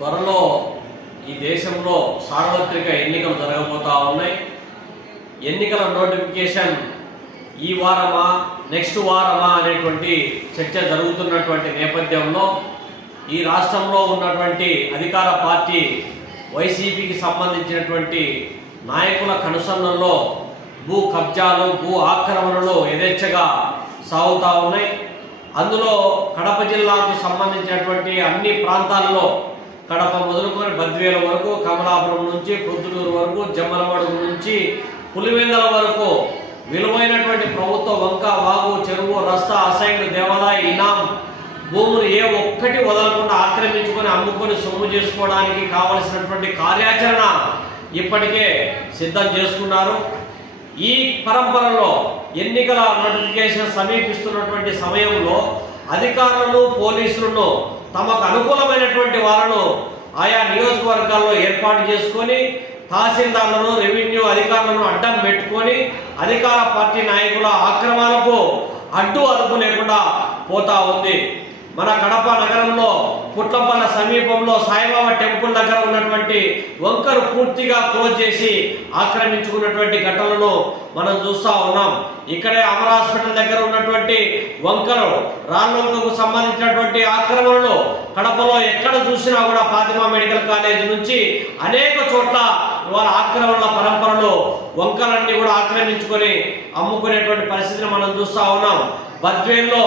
త్వరలో ఈ దేశంలో సార్వత్రిక ఎన్నికలు జరగబోతా ఉన్నాయి. ఎన్నికల నోటిఫికేషన్ ఈ వారమా నెక్స్ట్ వారమా అనేటువంటి చర్చ జరుగుతున్నటువంటి నేపథ్యంలో ఈ రాష్ట్రంలో ఉన్నటువంటి అధికార పార్టీ వైసీపీకి సంబంధించినటువంటి నాయకుల కనుసన్నల్లో భూ కబ్జాలు భూ ఆక్రమణలు యథేచ్ఛగా సాగుతూ ఉన్నాయి. అందులో కడప జిల్లాకు సంబంధించినటువంటి అన్ని ప్రాంతాల్లో కడప మొదలుకొని బద్వేల వరకు కమలాపురం నుంచి ప్రొద్దుటూరు వరకు జమ్మలమడుగు నుంచి పులివెందల వరకు విలువైనటువంటి ప్రభుత్వ వంక వాగు చెరువు రస్తా అసైన్లు దేవాలయ ఇనాం భూములు ఏ ఒక్కటి వదలకుండా ఆక్రమించుకొని అమ్ముకొని సొమ్ము చేసుకోవడానికి కావలసినటువంటి కార్యాచరణ ఇప్పటికే సిద్ధం చేసుకున్నారు. ఈ పరంపరలో ఎన్నికల నోటిఫికేషన్ సమీపిస్తున్నటువంటి సమయంలో అధికారులను పోలీసులను తమకు అనుకూలమైనటువంటి వాళ్ళను ఆయా నియోజకవర్గాల్లో ఏర్పాటు చేసుకొని తహసీల్దార్లను రెవెన్యూ అధికారులను అడ్డం పెట్టుకొని అధికార పార్టీ నాయకుల ఆక్రమణకు అడ్డు అదుపు లేకుండా పోతా ఉంది. మన కడప నగరంలో పుట్లపల్ల సమీపంలో సాయిబాబా టెంపుల్ దగ్గర ఉన్నటువంటి వంకరు పూర్తిగా క్లోజ్ చేసి ఆక్రమించుకున్నటువంటి ఘటనలను మనం చూస్తూ ఉన్నాం. ఇక్కడే అమర హాస్పిటల్ దగ్గర ఉన్నటువంటి వంకలు రాళ్ళకు సంబంధించినటువంటి ఆక్రమణలు కడపలో ఎక్కడ చూసినా కూడా ఫాతిమా మెడికల్ కాలేజ్ నుంచి అనేక చోట్ల వాళ్ళ ఆక్రమణల పరంపరలో వంకలన్నీ కూడా ఆక్రమించుకొని అమ్ముకునేటువంటి పరిస్థితిని మనం చూస్తూ ఉన్నాం. బద్వేల్లో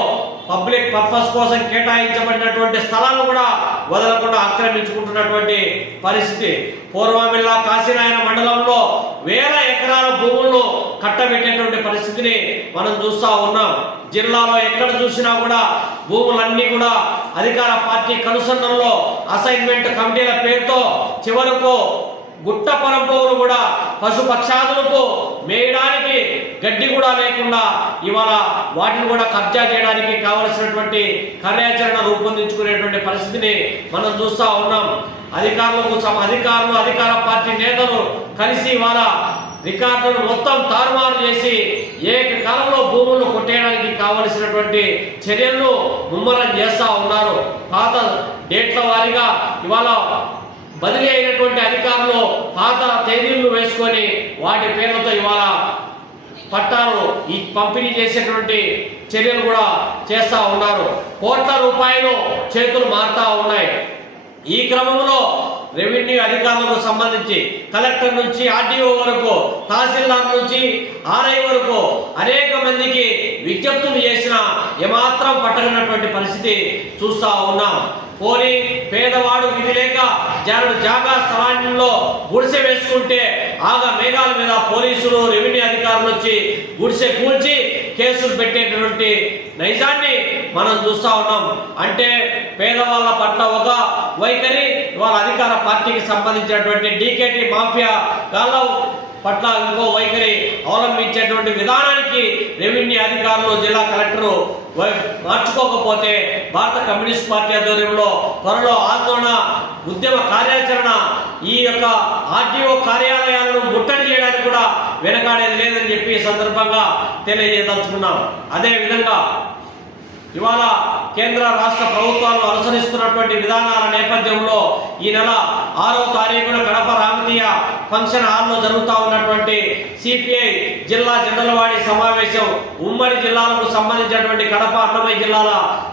పబ్లిక్ పర్పస్ కోసం కేటాయించబడినటువంటి స్థలాలు కూడా వదలకుండా ఆక్రమించుకుంటున్నటువంటి పరిస్థితి. పూర్వమిల్లా కాశీనాయన మండలంలో వేల ఎకరాల భూములను కట్టబెట్టేటువంటి పరిస్థితిని మనం చూస్తూ ఉన్నాం. జిల్లాలో ఎక్కడ చూసినా కూడా భూములన్నీ కూడా అధికార పార్టీ కనుసన్నల్లో అసైన్మెంట్ కమిటీల పేరుతో చివరకు గుట్ట పరంపవులు కూడా పశుపక్షాదులకు మేయడానికి గడ్డి కూడా లేకుండా ఇవాళ వాటిని కూడా కబ్జా చేయడానికి కావలసినటువంటి కార్యాచరణ రూపొందించుకునేటువంటి పరిస్థితిని మనం చూస్తూ ఉన్నాం. అధికారులకు సమ అధికారులు అధికార పార్టీ నేతలు కలిసి ఇవాళ రికార్డులను మొత్తం తారుమారు చేసి ఏకకాలంలో భూములను కొట్టేయడానికి కావలసినటువంటి చర్యలను ముమ్మరం చేస్తూ ఉన్నారు. పాత డేట్ల వారీగా ఇవాళ బదిలీ అయినటువంటి అధికారులు పాత తేదీలను వేసుకొని వాటి పేర్లతో ఇవాళ పట్టాలు ఈ పంపిణీ చేసేటువంటి చర్యలు కూడా చేస్తూ ఉన్నారు. కోట్ల రూపాయలు చేతులు మారుతూ ఉన్నాయి. ఈ క్రమంలో రెవెన్యూ అధికారులకు సంబంధించి కలెక్టర్ నుంచి ఆర్డీఓ వరకు తహసీల్దార్ నుంచి ఆర్ఐ వరకు అనేక మందికి విజ్ఞప్తులు చేసిన ఏమాత్రం పట్టనటువంటి పరిస్థితి చూస్తూ ఉన్నాం. పోనీ పేదవాడు విధి లేక జారుడు జాగా స్థలాల్లో గుడిసె వేసుకుంటే ఆగా మేఘాల మీద పోలీసులు రెవెన్యూ అధికారులు వచ్చి గుడిసె కూల్చి కేసులు పెట్టేటటువంటి నైజాన్ని మనం చూస్తా ఉన్నాం. అంటే పేదవాళ్ళ పట్ల ఒక వైఖరి వాళ్ళ అధికార పార్టీకి సంబంధించినటువంటి డీకేటీ మాఫియా గాలవ్ పట్ల ఇంకో వైఖరి అవలంబించేటువంటి విధానానికి రెవెన్యూ అధికారులు జిల్లా కలెక్టరు మార్చుకోకపోతే భారత కమ్యూనిస్ట్ పార్టీ ఆధ్వర్యంలో త్వరలో ఆందోళన ఉద్యమ కార్యాచరణ ఈ యొక్క ఆర్టీఓ కార్యాలయాలను ముట్టడి చేయడానికి కూడా వెనకాడేది లేదని చెప్పి సందర్భంగా తెలియజేదలుచుకున్నాం అదేవిధంగా ఇవాళ కేంద్ర రాష్ట్ర ప్రభుత్వాలు అనుసరిస్తున్నటువంటి విధానాల నేపథ్యంలో ఈ నెల ఆరో తారీఖున కడప రామతీయ ఫంక్షన్ హాల్లో జరుగుతూ ఉన్నటువంటి సిపిఐ జిల్లా జనరల్వాడి సమావేశం ఉమ్మడి జిల్లాలకు సంబంధించినటువంటి కడప అన్నమయ్య జిల్లాల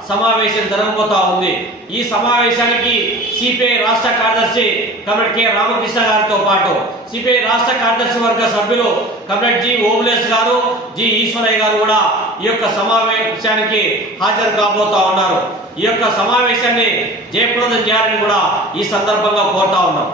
సమావేశం జరగబోతా ఉంది. ఈ సమావేశానికి సిపిఐ రాష్ట్ర కార్యదర్శి కమిటీ కె రామకృష్ణ గారితో పాటు సిపిఐ రాష్ట్ర కార్యదర్శి వర్గ సభ్యులు కమిటీ జి ఓబులేష్ గారు జి ఈశ్వరయ్య గారు కూడా ఈ యొక్క సమావేశానికి హాజరు కాబోతా ఉన్నారు. ఈ యొక్క సమావేశాన్ని జయప్రదం చేయాలని కూడా ఈ సందర్భంగా కోరుతా ఉన్నాం.